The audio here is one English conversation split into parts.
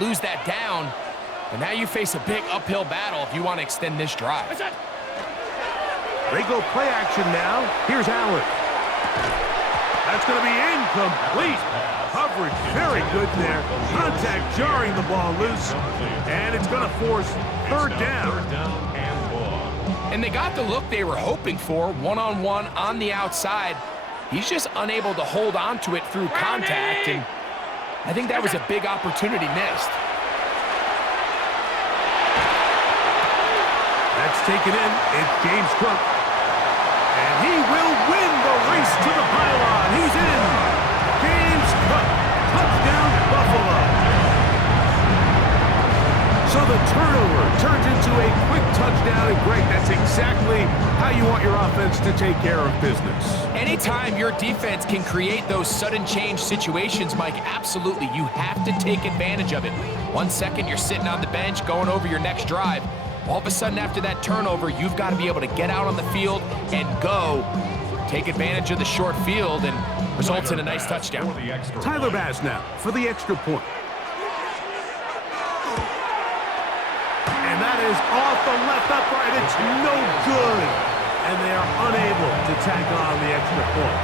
lose that down, but now you face a big uphill battle if you want to extend this drive. They go play action now. Here's Allen. That's going to be incomplete. Coverage very good there. Contact jarring the ball loose, and it's going to force third down. And they got the look they were hoping for, one-on-one on the outside. He's just unable to hold on to it through contact, and I think that was a big opportunity missed. That's taken in. It's James Cook. And he will win the race to the pylon. He's in. James Cook. Touchdown, Buffalo. So the turnover turns into a quick touchdown, and great. That's exactly how you want your offense to take care of business. Anytime your defense can create those sudden change situations, Mike, absolutely, you have to take advantage of it. 1 second, you're sitting on the bench going over your next drive. All of a sudden, after that turnover, you've got to be able to get out on the field and go. Take advantage of the short field, and results in a nice touchdown. Tyler Bass now for the extra point. And that is off the left upright. It's no good. And they are unable to tack on the extra point.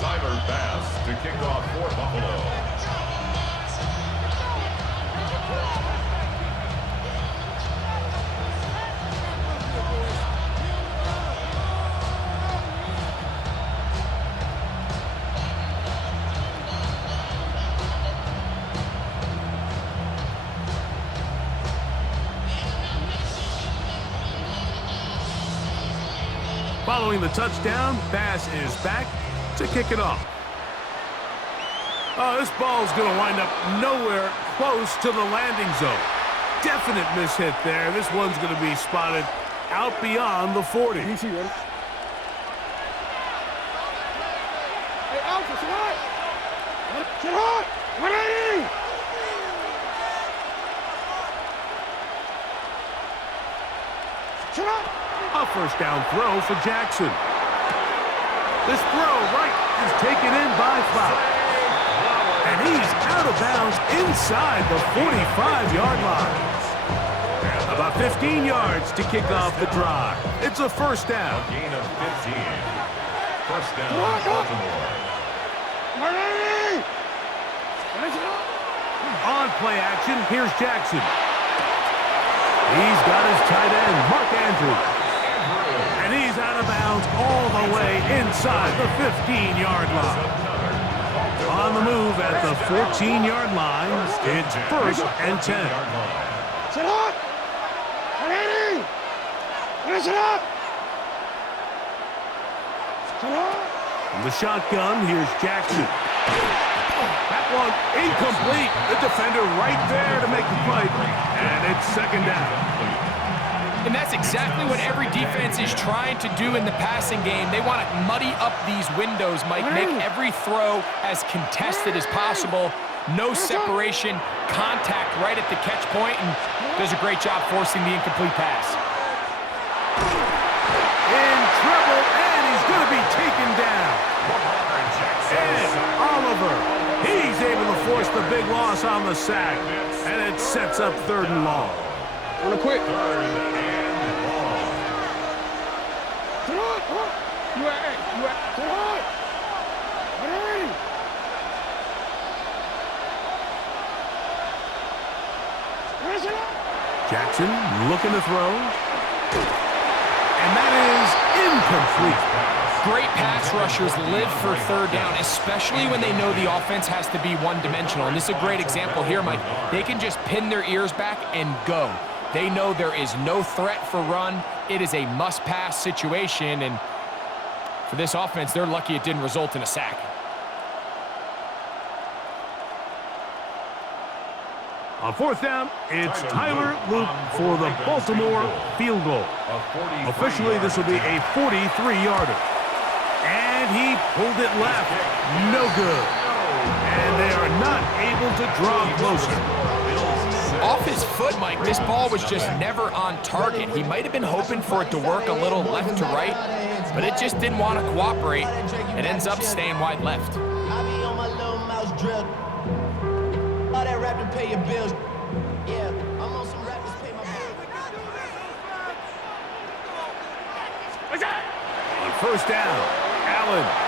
Tyler Bass to kick off for Buffalo. Following the touchdown, Bass is back to kick it off. Oh, this ball's going to wind up nowhere close to the landing zone. Definite mishit there. This one's going to be spotted out beyond the 40. Hey, Alpha, sit hot! Sit hot! 180! Sit hot! A first down throw for Jackson. This throw right is taken in by Flower. And he's out of bounds inside the 45-yard line. About 15 yards to kick off the drive. It's a first down. A gain of 15. First down, Baltimore. 180! On play action, here's Jackson. He's got his tight end, Mark Andrews. And he's out of bounds all the way inside the 15-yard line. On the move at the 14-yard line, it's first and 10. Sit hot! 180! Sit hot! Sit hot! From the shotgun, here's Jackson. That one incomplete. The defender right there to make the play. And it's second down. And that's exactly what every defense is trying to do in the passing game. They want to muddy up these windows, Mike, make every throw as contested as possible. No separation, contact right at the catch point, and does a great job forcing the incomplete pass. In trouble, and he's going to be taken down. And Oliver, he's able to force the big loss on the sack, and it sets up third and long. On a quick. Jackson looking to throw. And that is incomplete. Great pass rushers live for third down, especially when they know the offense has to be one-dimensional. And this is a great example here, Mike. They can just pin their ears back and go. They know there is no threat for run. It is a must-pass situation, and for this offense, they're lucky it didn't result in a sack. On fourth down, it's Tyler Luke for the Baltimore field goal. Officially, this will be a 43-yarder. And he pulled it left. No good. And they are not able to draw closer. Off his foot, Mike, this ball was just never on target. He might have been hoping for it to work a little left to right, but it just didn't want to cooperate. It ends up staying wide left. I be on my little mouse drill. All that rap to pay your bills. Yeah, I'm on some rappers pay my bills. On first down, Allen.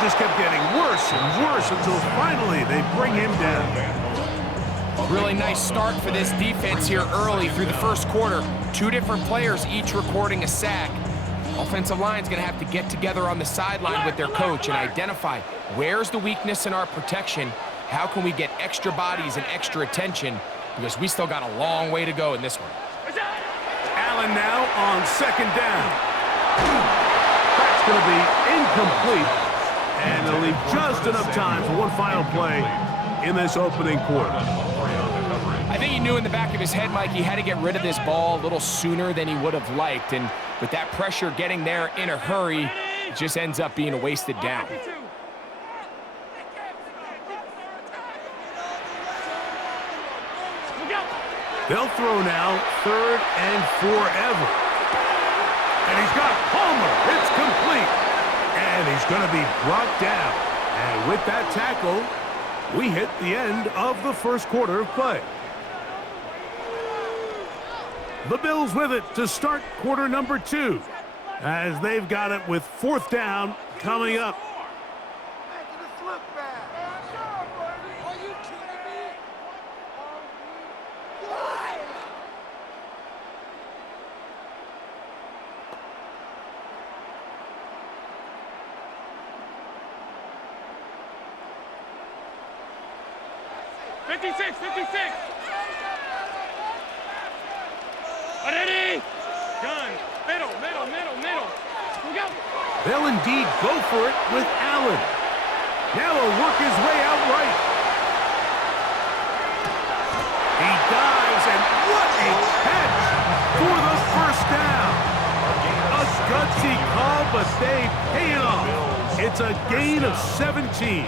Just kept getting worse and worse until finally they bring him down. Really nice start for this defense here early through the first quarter. Two different players each recording a sack. Offensive line's going to have to get together on the sideline with their coach and identify where's the weakness in our protection, how can we get extra bodies and extra attention, because we still got a long way to go in this one. Allen now on second down. That's going to be incomplete. And they'll leave just enough time for one final play in this opening quarter. I think he knew in the back of his head, Mike, he had to get rid of this ball a little sooner than he would have liked. And with that pressure getting there in a hurry, it just ends up being a wasted down. They'll throw now, 3rd and forever. And he's got Palmer. It's complete. And he's going to be brought down. And with that tackle, we hit the end of the first quarter of play. The Bills with it to start quarter number 2, as they've got it with 4th down coming up. 56, 56. Ready? Gun. Middle. We go. They'll indeed go for it with Allen. Now he'll work his way out right. He dives, and what a catch for the first down. A gutsy call, but they pay it off. It's a gain of 17.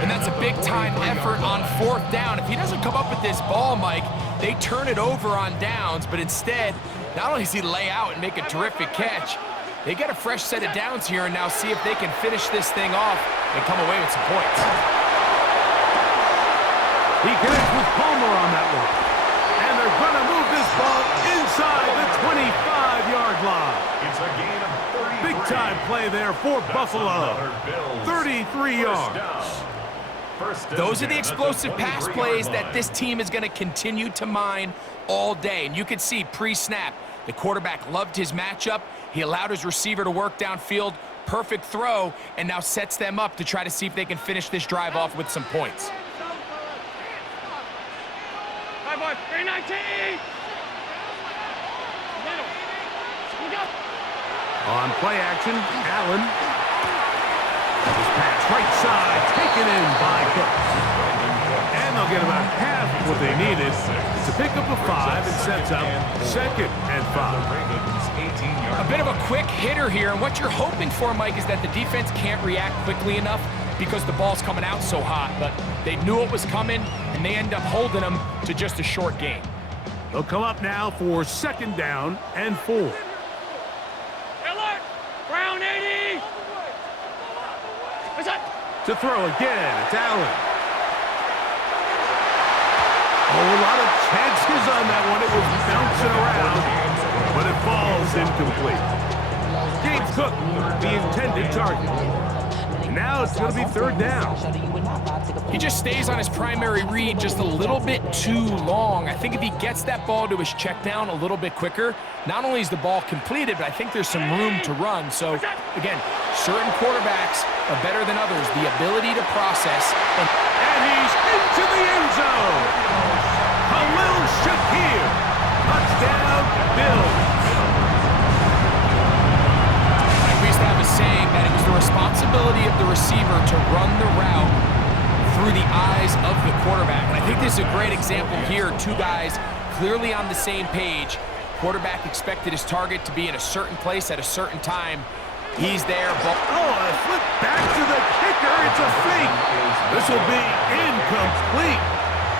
And that's a big-time effort on 4th down. If he doesn't come up with this ball, Mike, they turn it over on downs, but instead, not only does he lay out and make a terrific catch, they get a fresh set of downs here and now see if they can finish this thing off and come away with some points. He connects with Palmer on that one. And they're going to move this ball inside the 25-yard line. It's a gain of 33. Big-time play there for Buffalo. 33 yards. Those are the explosive pass plays that this team is going to continue to mine all day. And you can see pre-snap, the quarterback loved his matchup. He allowed his receiver to work downfield, perfect throw, and now sets them up to try to see if they can finish this drive off with some points. Hi, boy. 319. Middle. We go. On play action, Allen. His pass right side, taken in by Cooks. And they'll get about half of what they needed to pick up a 5 and sets up 2nd and 5. A bit of a quick hitter here, and what you're hoping for, Mike, is that the defense can't react quickly enough because the ball's coming out so hot. But they knew it was coming, and they end up holding them to just a short gain. They'll come up now for 2nd down and 4. Alert! Brown 80! What's that? To throw again, it's Allen. Oh, a lot of chances on that one. It was bouncing around, but it falls incomplete. James Cook, the intended target. Now it's going to be 3rd down. He just stays on his primary read just a little bit too long. I think if he gets that ball to his check down a little bit quicker, not only is the ball completed, but I think there's some room to run. So, again, certain quarterbacks are better than others. The ability to process. And he's into the end zone. Khalil Shakir. Touchdown, Bills. We used to have a saying that it was the responsibility of the receiver to run the route through the eyes of the quarterback. And I think this is a great example here. 2 guys clearly on the same page. Quarterback expected his target to be in a certain place at a certain time. He's there. Oh, a flip back to the kicker. It's a fake. This will be incomplete.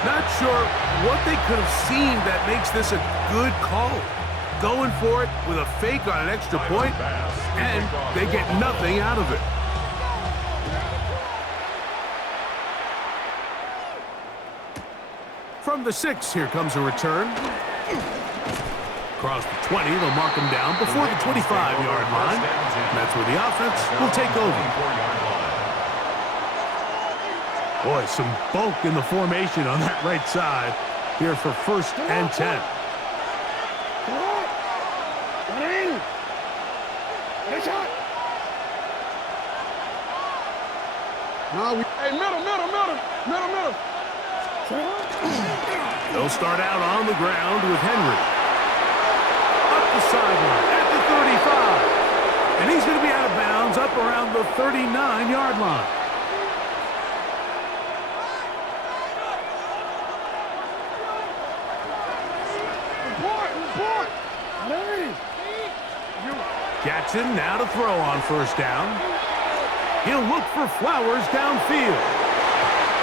Not sure what they could have seen that makes this a good call. Going for it with a fake on an extra point, and they get nothing out of it. From the 6, here comes a return. Across the 20, they'll mark him down before the 25-yard line. And that's where the offense will take over. Boy, some bulk in the formation on that right side here for 1st and 10. Hey, middle. They'll start out on the ground with Henry. Up the sideline at the 35. And he's going to be out of bounds up around the 39-yard line. Jackson now to throw on 1st down. He'll look for Flowers downfield.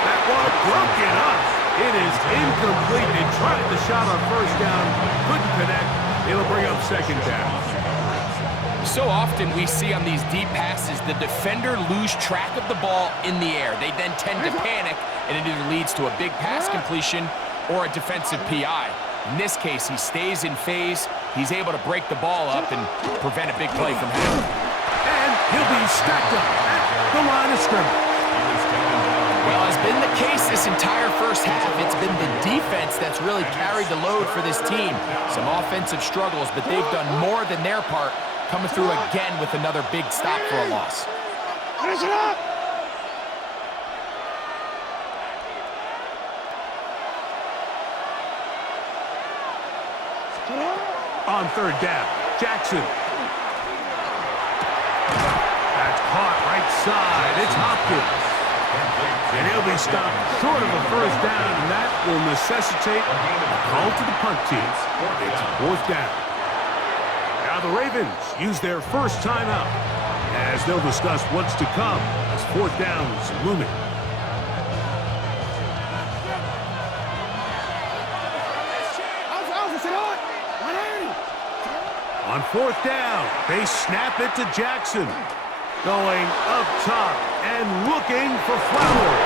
That ball broken up. It is incomplete. They tried the shot on 1st down. Couldn't connect. It'll bring up 2nd down. So often we see on these deep passes, the defender lose track of the ball in the air. They then tend to panic, and it either leads to a big pass completion or a defensive PI. In this case, he stays in phase. He's able to break the ball up and prevent a big play from happening. And he'll be stacked up at the line of scrimmage. Well, has been the case this entire first half. It's been the defense that's really carried the load for this team. Some offensive struggles, but they've done more than their part, coming through again with another big stop for a loss. Finish it up! On 3rd down, Jackson. That's caught right side. It's Hopkins. And he'll be stopped short of a 1st down, and that will necessitate a call to the punt team. It's 4th down. Now the Ravens use their 1st timeout as they'll discuss what's to come as 4th down is looming. On 4th down, they snap it to Jackson. Going up top and looking for Flowers.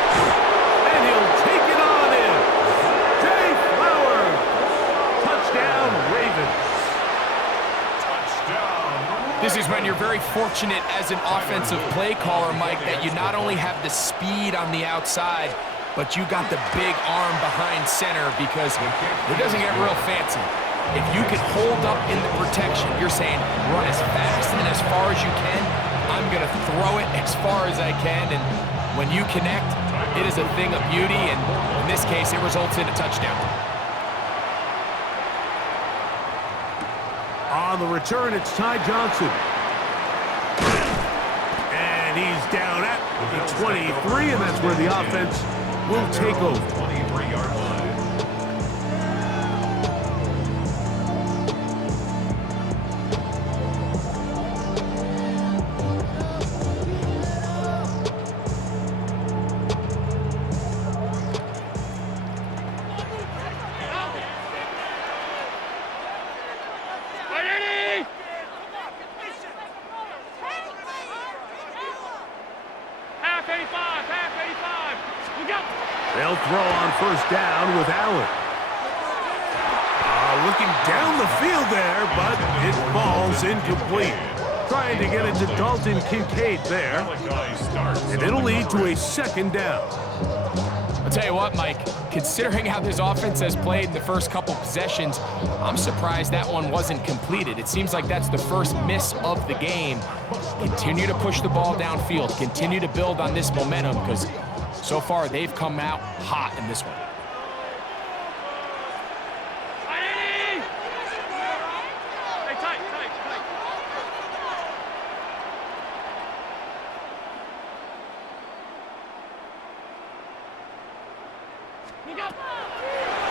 And he'll take it on in. Jay Flowers. Touchdown, Ravens. Touchdown. This is when you're very fortunate as an offensive play caller, Mike, that you not only have the speed on the outside, but you got the big arm behind center, because it doesn't get real fancy. If you can hold up in the protection, you're saying run as fast and as far as you can. I'm going to throw it as far as I can, and when you connect, it is a thing of beauty, and in this case, it results in a touchdown. On the return, it's Ty Johnson. And he's down at the 23, and that's where the offense will take over. 23-yard line. They'll throw on 1st down with Allen. Looking down the field there, but it falls incomplete. Trying to get it to Dalton Kincaid there. And it'll lead to a 2nd down. I'll tell you what, Mike, considering how this offense has played in the first couple possessions, I'm surprised that one wasn't completed. It seems like that's the first miss of the game. Continue to push the ball downfield. Continue to build on this momentum, because so far they've come out hot in this one.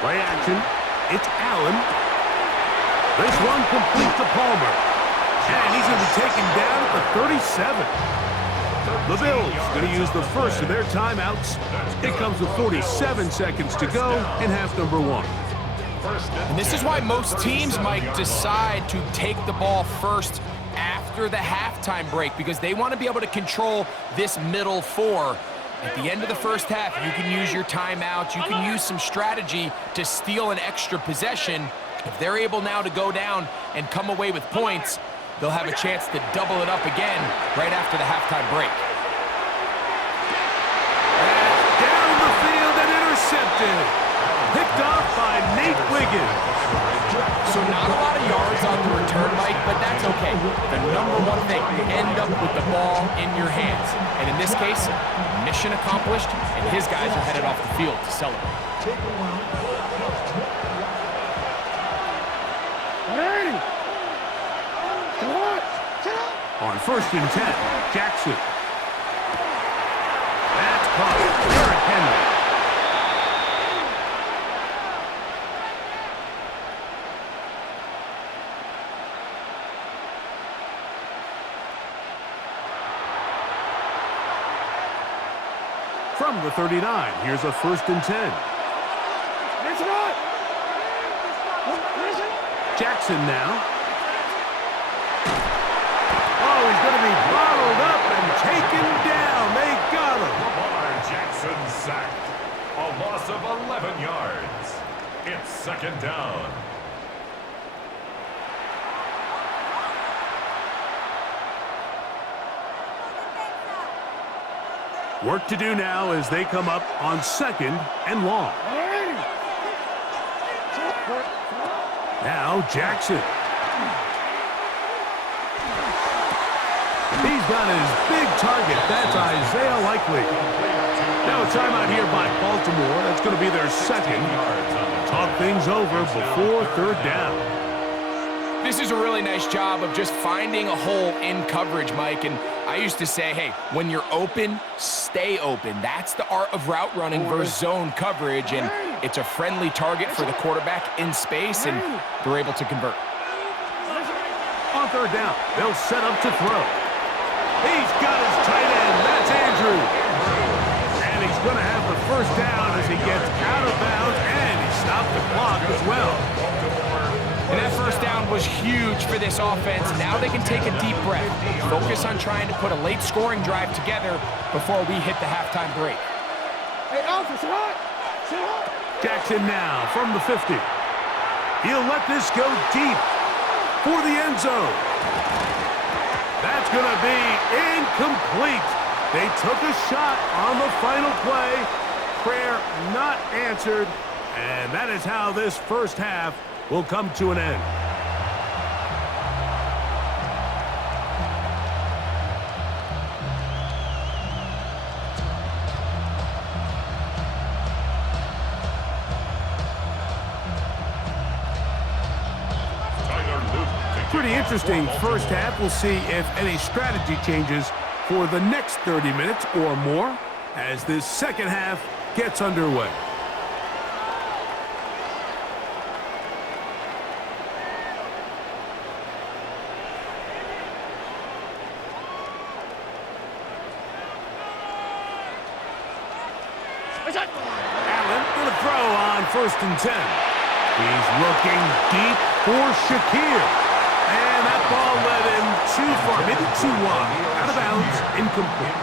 Play action. It's Allen This one complete to Palmer. And he's going to be taken down at the 37. The Bills going to use the first of their timeouts. It comes with 47 seconds to go in half number one. And this is why most teams might decide to take the ball first after the halftime break, because they want to be able to control this middle four. At the end of the first half, you can use your timeouts. You can use some strategy to steal an extra possession. If they're able now to go down and come away with points, they'll have a chance to double it up again right after the halftime break. That's down the field and intercepted. Picked off by Nate Wiggins. So not a lot of yards on the return, Mike, but that's okay. The number one thing, you end up with the ball in your hands. And in this case, mission accomplished, and his guys are headed off the field to celebrate. On 1st and 10, Jackson. That's caught. Derrick Henry. From the 39, here's a 1st and 10. Jackson now. Oh, he's going to be bottled up and taken down. They got him. Lamar Jackson sacked. A loss of 11 yards. It's 2nd down. Work to do now as they come up on 2nd and long. Now Jackson. He's got his big target. That's Isaiah Likely. Now a timeout here by Baltimore. That's going to be their 2nd. Talk things over before 3rd down. This is a really nice job of just finding a hole in coverage, Mike. And I used to say, hey, when you're open, stay open. That's the art of route running versus zone coverage. And it's a friendly target for the quarterback in space, and they're able to convert. On 3rd down, they'll set up to throw. He's got his tight end. That's Andrew. And he's going to have the 1st down as he gets out of bounds, and he stopped the clock as well. And that 1st down was huge for this offense. Now they can take a deep breath, focus on trying to put a late scoring drive together before we hit the halftime break. Jackson now from the 50. He'll let this go deep for the end zone. That's going to be incomplete. They took a shot on the final play. Prayer not answered. And that is how this first half will come to an end. Pretty interesting first half. We'll see if any strategy changes for the next 30 minutes or more as this second half gets underway. Allen going to throw on 1st and 10. He's looking deep for Shakir. And that ball led him too far, maybe too wide. Out of bounds, incomplete.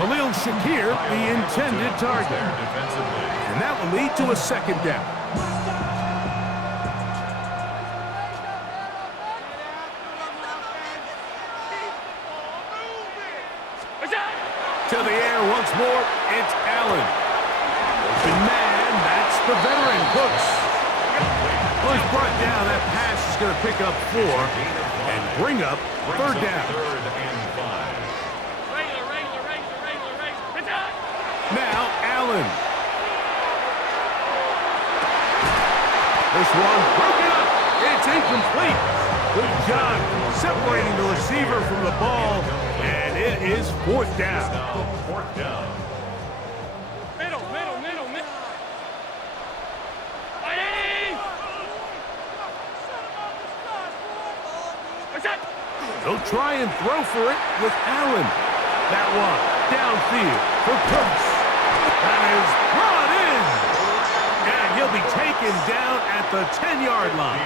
Khalil Shakir, the intended target. And that will lead to a 2nd down. To the air once more, it's Allen. Open man, that's the veteran, Cooks. Well, he's brought down. That pass is going to pick up 4 and bring up 3rd down. Now, Allen. This one broken up. It's incomplete. Good job separating the receiver from the ball, and it is 4th down. 4th down. They'll try and throw for it with Allen. That one downfield for Cooks. That is brought in. And he'll be taken down at the 10-yard line.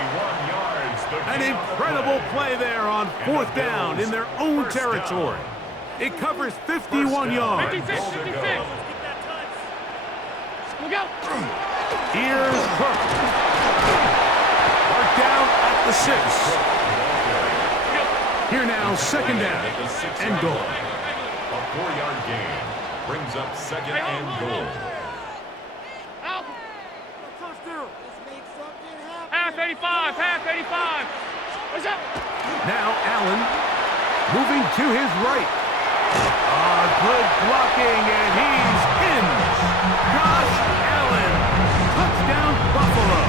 An incredible play there on 4th down in their own territory. It covers 51 yards. 56. Look out. Here's Cook. Mark down at the 6. Here now, 2nd down and goal. A 4-yard gain brings up 2nd and goal. Out. Half 85. What's up? Now Allen moving to his right. Good blocking, and he's in. Josh Allen. Touchdown, Buffalo.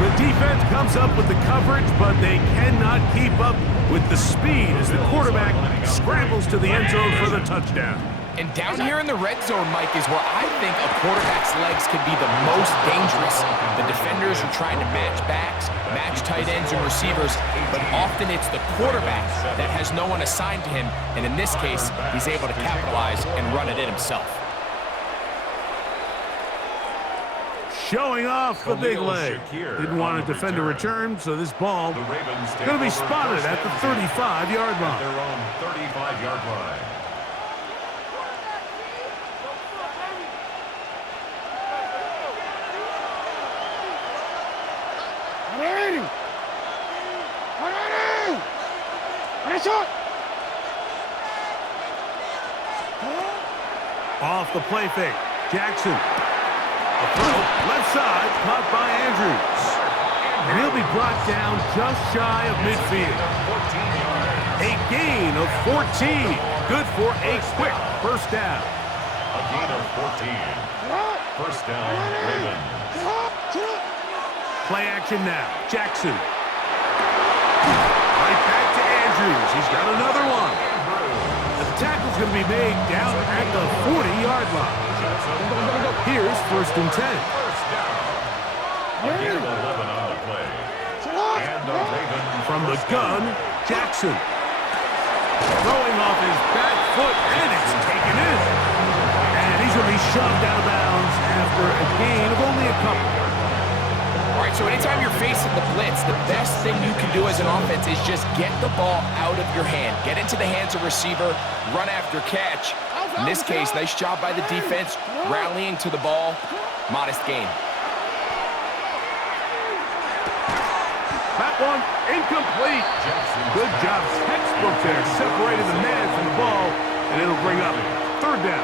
The defense comes up with the coverage, but they cannot keep up with the speed as the quarterback scrambles to the end zone for the touchdown. And down here in the red zone, Mike, is where I think a quarterback's legs can be the most dangerous. The defenders are trying to match backs, match tight ends and receivers, but often it's the quarterback that has no one assigned to him, and in this case, he's able to capitalize and run it in himself. Showing off the big leg. Didn't want to defend a return, so this ball going to be spotted at the 35-yard line. Their own 35-yard line. Off the play fake. Jackson. A throw, left side, caught by Andrews. And he'll be brought down just shy of midfield. A gain of 14. Good for a quick first down. A gain of 14. First down, Ravens. Play action now. Jackson. Right back to Andrews. He's got another one. The tackle's going to be made down at the 40-yard line. Here's 1st and 10. First down. A gain of 11 on the play. And the Ravens From the gun, Jackson. Throwing off his back foot, and it's taken in. And he's going to be shoved out of bounds after a gain of only a couple. All right, so anytime you're facing the blitz, the best thing you can do as an offense is just get the ball out of your hand. Get into the hands of receiver, run after catch. In this case, nice job by the defense, rallying to the ball. Modest gain. That one incomplete. Good job. Textbook there. Separated the man from the ball, and it'll bring up 3rd down.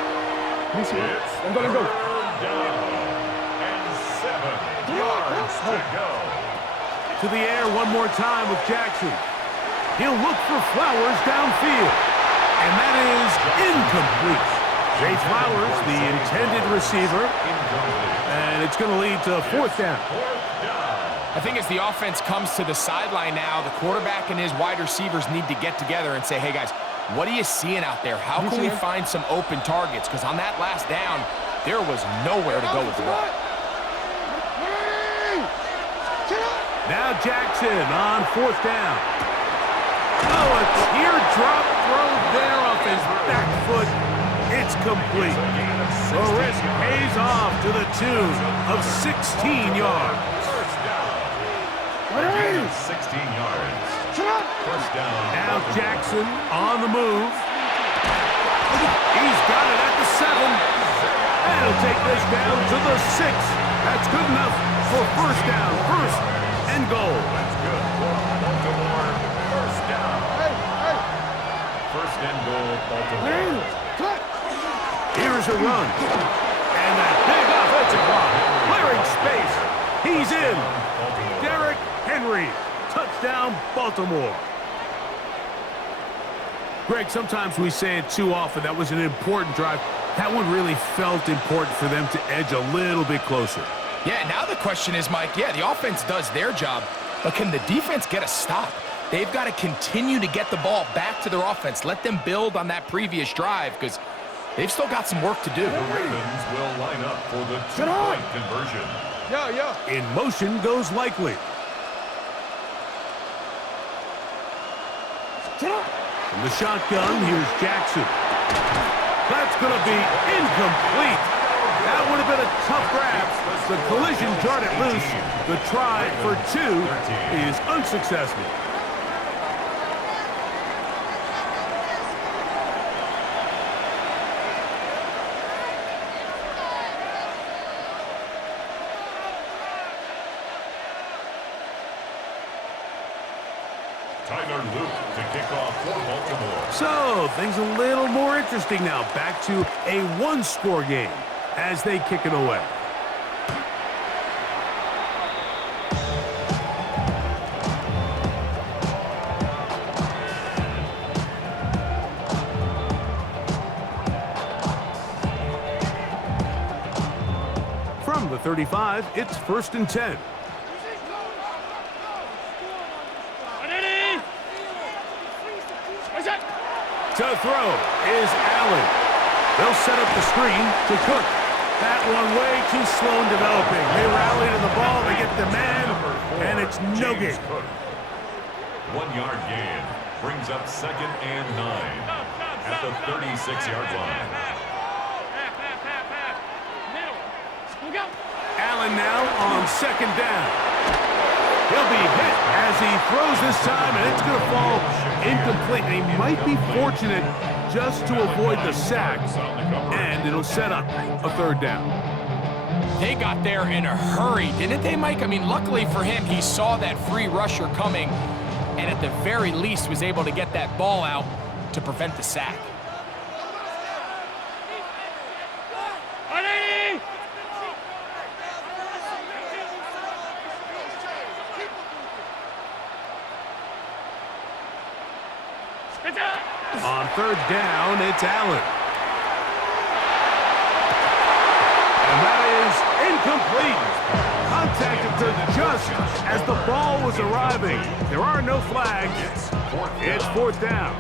It's 3rd down. And 7 yards to go. To the air one more time with Jackson. He'll look for Flowers downfield. And that is incomplete. Jay Flowers, the intended receiver. And it's going to lead to 4th down. I think as the offense comes to the sideline now, the quarterback and his wide receivers need to get together and say, hey, guys, what are you seeing out there? How can we find some open targets? Because on that last down, there was nowhere to go with the ball. Now Jackson on 4th down. Oh, a teardrop throw there off his back foot. It's complete. The risk pays off to the tune of 16 yards. 16 yards. First down. Now Jackson on the move. He's got it at the 7. And he'll take this down to the 6. That's good enough for first down. First and goal. That's good for Baltimore. First down. First and goal, Baltimore. Here's a run. And that big offensive block. Clearing space. He's in. Derrick Henry. Touchdown, Baltimore. Greg, sometimes we say it too often. That was an important drive. That one really felt important for them to edge a little bit closer. Yeah, now the question is, Mike, yeah, the offense does their job, but can the defense get a stop? They've got to continue to get the ball back to their offense. Let them build on that previous drive because they've still got some work to do. The Ravens will line up for the two-point conversion. In motion goes Likely. From the shotgun, here's Jackson. That's going to be incomplete. That would have been a tough grab. The collision jarred it loose. The try for 2 is unsuccessful. Tyler Luke to kick off for Baltimore. So, things a little more interesting now. Back to a one-score game as they kick it away. From the 35, it's 1st and 10. To throw is Allen. They'll set up the screen to Cook. That one way too slow in developing. They rally to the ball, they get the man, and it's no gain. 1 yard gain brings up 2nd and 9 at the 36-yard line. Allen now on 2nd down. He'll be hit as he throws this time, and it's going to fall incomplete. He might be fortunate just to avoid the sack, and it'll set up a 3rd down. They got there in a hurry, didn't they, Mike? I mean, luckily for him, he saw that free rusher coming, and at the very least was able to get that ball out to prevent the sack. On 3rd down, it's Allen. And that is incomplete. Contact occurred just as the ball was arriving. There are no flags. It's 4th down.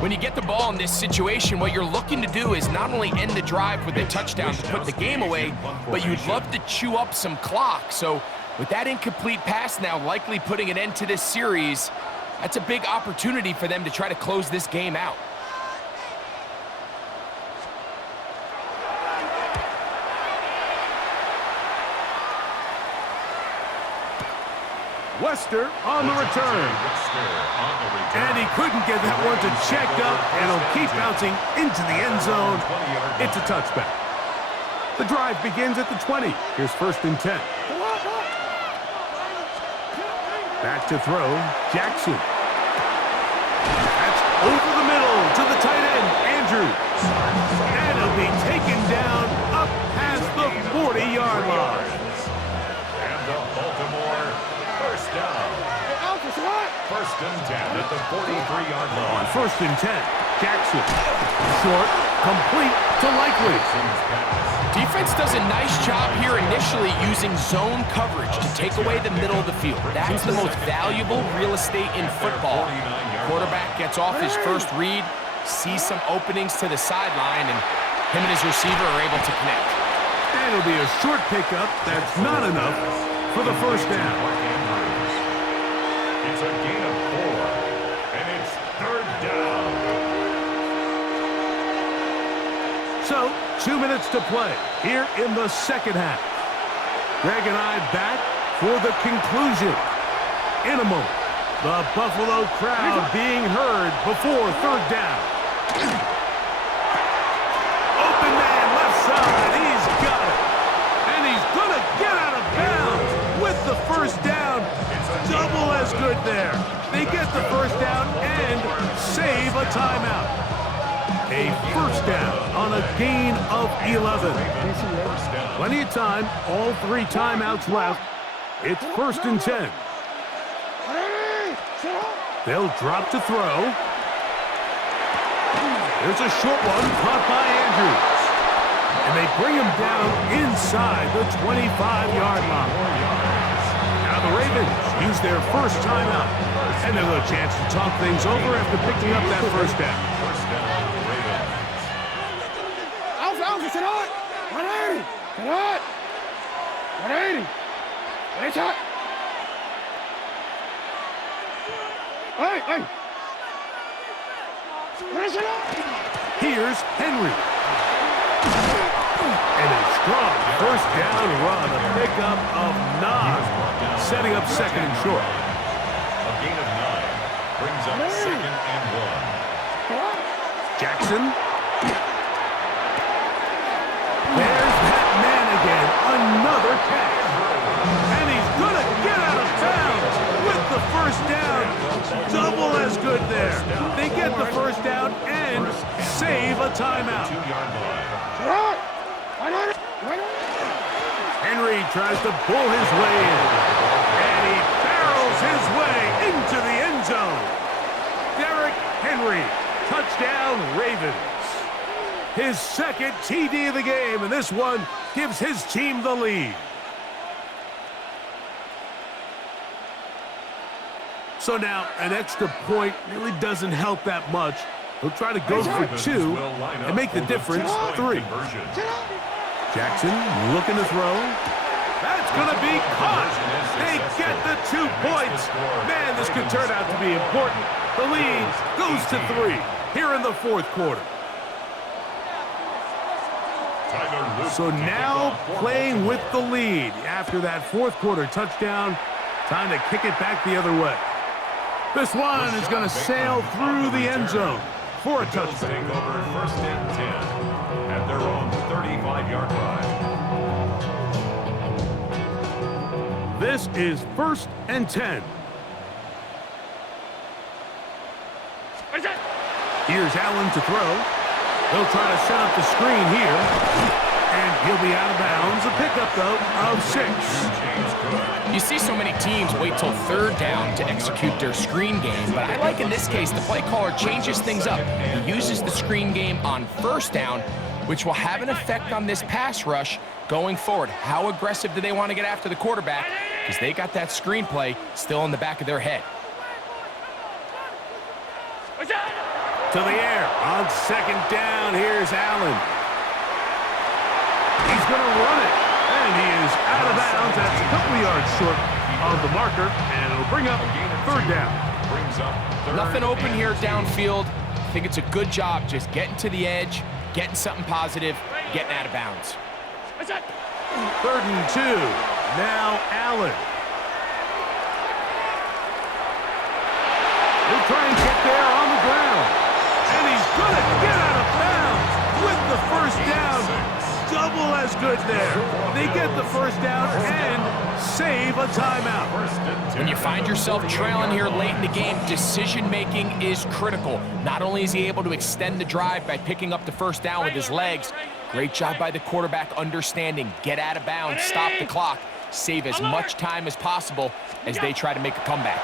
When you get the ball in this situation, what you're looking to do is not only end the drive with a touchdown to put the game away, but you'd love to chew up some clock. So with that incomplete pass now likely putting an end to this series, that's a big opportunity for them to try to close this game out. Wester on the return. And he couldn't get that one to check up, and he'll keep bouncing into the end zone. It's a touchback. The drive begins at the 20. Here's 1st and 10. Back to throw, Jackson. That's over the middle to the tight end, Andrews. And he'll be taken down up past the 40-yard line. And the Baltimore 1st down. 1st and 10 at the 43-yard line. On 1st and 10, Jackson. Short, complete to Likely. Defense does a nice job here initially using zone coverage to take away the middle of the field. That's the most valuable real estate in football. Quarterback gets off his first read, sees some openings to the sideline, and him and his receiver are able to connect. And it'll be a short pickup. That's not enough for the 1st down. It's a gain of 4, and it's 3rd down. So, 2 minutes to play here in the 2nd half. Greg and I back for the conclusion. In a moment, the Buffalo crowd being heard before 3rd down. Open man left side, he's got it. And he's going to get out of bounds with the 1st down. Double as good there. They get the 1st down and save a timeout. A 1st down on a gain of 11. Plenty of time, all 3 timeouts left. It's 1st and 10. They'll drop to throw. There's a short one caught by Andrews. And they bring him down inside the 25-yard line. Now the Ravens use their 1st timeout. And they'll have a chance to talk things over after picking up that 1st down. Sit on! 180! Sit on! 180! Hey, shot! Hey! Here's Henry. And a strong first down run, a pickup of 9, setting up second and short. A gain of 9 brings up second and 1. Jackson. There's that man again, another catch. And he's going to get out of bounds with the first down. Double as good there. They get the first down and save a timeout. 2-yard line. Henry tries to pull his way in. And he barrels his way into the end zone. Derrick Henry, touchdown Ravens. His second TD of the game, and this one gives his team the lead. So now, an extra point really doesn't help that much. He'll try to go for 2 and make the difference 3. Jackson looking to throw. That's going to be caught. They get the 2 points. Man, this could turn out to be important. The lead goes to 3 here in the fourth quarter. So now playing with the lead after that fourth quarter touchdown. Time to kick it back the other way. This one is going to sail through the end zone for a touchdown. Take over first and 10 at their own 35-yard line. This is first and 10. Here's Allen to throw. They'll try to set up the screen here. And he'll be out of bounds. A pickup, though, of 6. You see so many teams wait till third down to execute their screen game, but I like in this case the play caller changes things up. He uses the screen game on first down, which will have an effect on this pass rush going forward. How aggressive do they want to get after the quarterback? Because they got that screen play still in the back of their head. To the air on second down. Here's Allen. He's going to run it. And he is out of bounds. That's a couple of yards short of the marker. And it'll bring up third down. Nothing open here downfield. I think it's a good job just getting to the edge, getting something positive, getting out of bounds. Third and 2. Now Allen. He'll try and get there on the ground. And he's going to get out of bounds with the first down. Double as good there. They get the first down and save a timeout. When you find yourself trailing here late in the game, decision-making is critical. Not only is he able to extend the drive by picking up the first down with his legs, great job by the quarterback understanding, get out of bounds, stop the clock, save as much time as possible as they try to make a comeback.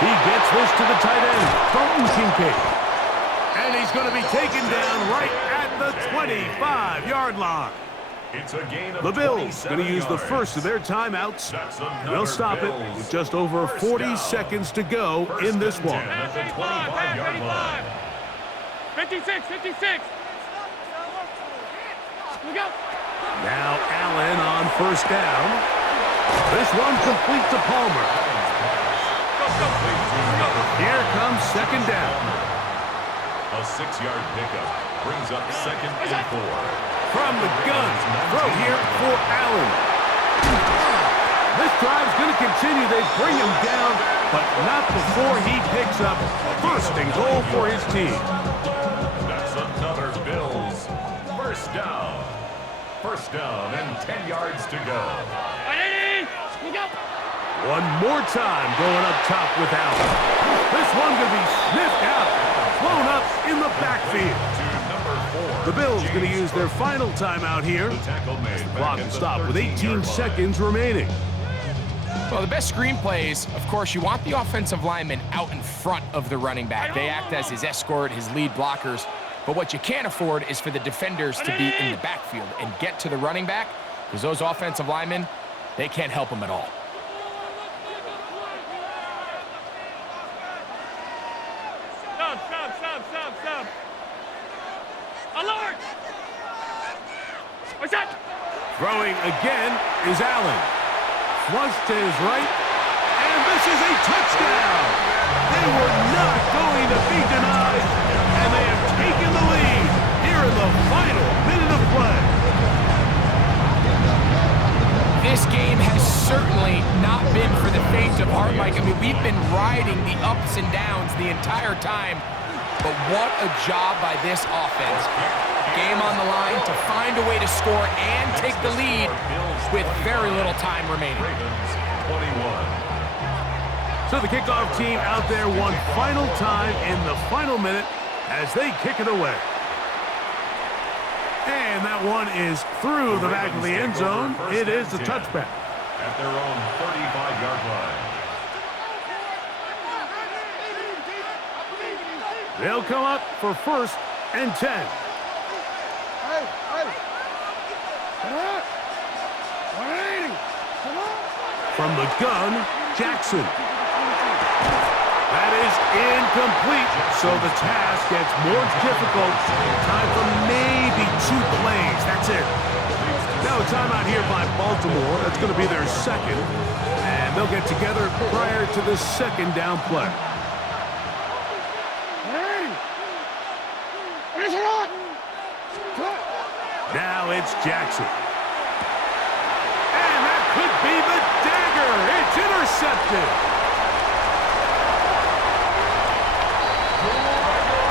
He gets this to the tight end, Dalton Kincaid. And he's going to be taken down right at the 25-yard line. It's a gain of the Bills going to use the first of their timeouts. They'll stop it with just over 40 seconds to go in this one. 56, 56. We go. Now Allen on first down. This one complete to Palmer. Here comes second down. A 6-yard pickup brings up second and 4. From the gun, throw here for Allen. This drive's going to continue. They bring him down, but not before he picks up first and goal for his team. That's another Bills first down. First down and 10 yards to go. One more time going up top with Allen. This one going to be sniffed out, thrown up in the backfield. The Bills going to use their final timeout here. The clock will stop with 18 seconds remaining. Well, the best screen plays, of course, you want the offensive lineman out in front of the running back. They act as his escort, his lead blockers. But what you can't afford is for the defenders to be in the backfield and get to the running back, because those offensive linemen, they can't help him at all. Stop. Alert! What's that? Throwing again is Allen. Flush to his right, and this is a touchdown. They were not going to be denied, and they have taken the lead here in the final minute of play. This game has certainly not been for the faint of heart, Mike. I mean, we've been riding the ups and downs the entire time, but what a job by this offense. Game on the line to find a way to score and take the lead with very little time remaining. So the kickoff team out there one final time in the final minute as they kick it away. And that one is through the back of the end zone. It is a touchback. At their own 35-yard line. They'll come up for 1st and 10. From the gun, Jackson. That is incomplete, so the task gets more difficult. Time for maybe 2 plays. That's it. Now a timeout here by Baltimore. That's going to be their second, and they'll get together prior to the second down play. Now it's Jackson. And that could be the dagger. It's intercepted.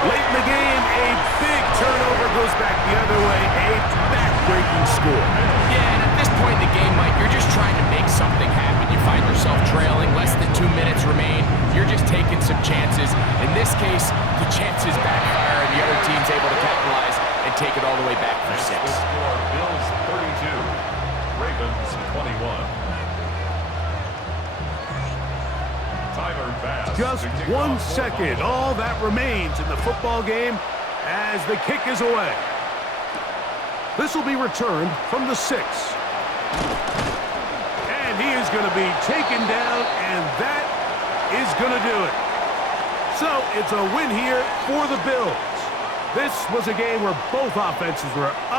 Late in the game, a big turnover goes back the other way. A back-breaking score. Yeah, and at this point in the game, Mike, you're just trying to make something happen. You find yourself trailing, less than 2 minutes remain. You're just taking some chances. In this case, the chances backfire and the other team's able to capitalize and take it all the way back for 6. Bills 32, Ravens 21. Timer pass. Just 1 second, all that remains in the football game as the kick is away. This will be returned from the 6. And he is going to be taken down, and that is going to do it. So it's a win here for the Bills. This was a game where both offenses were up.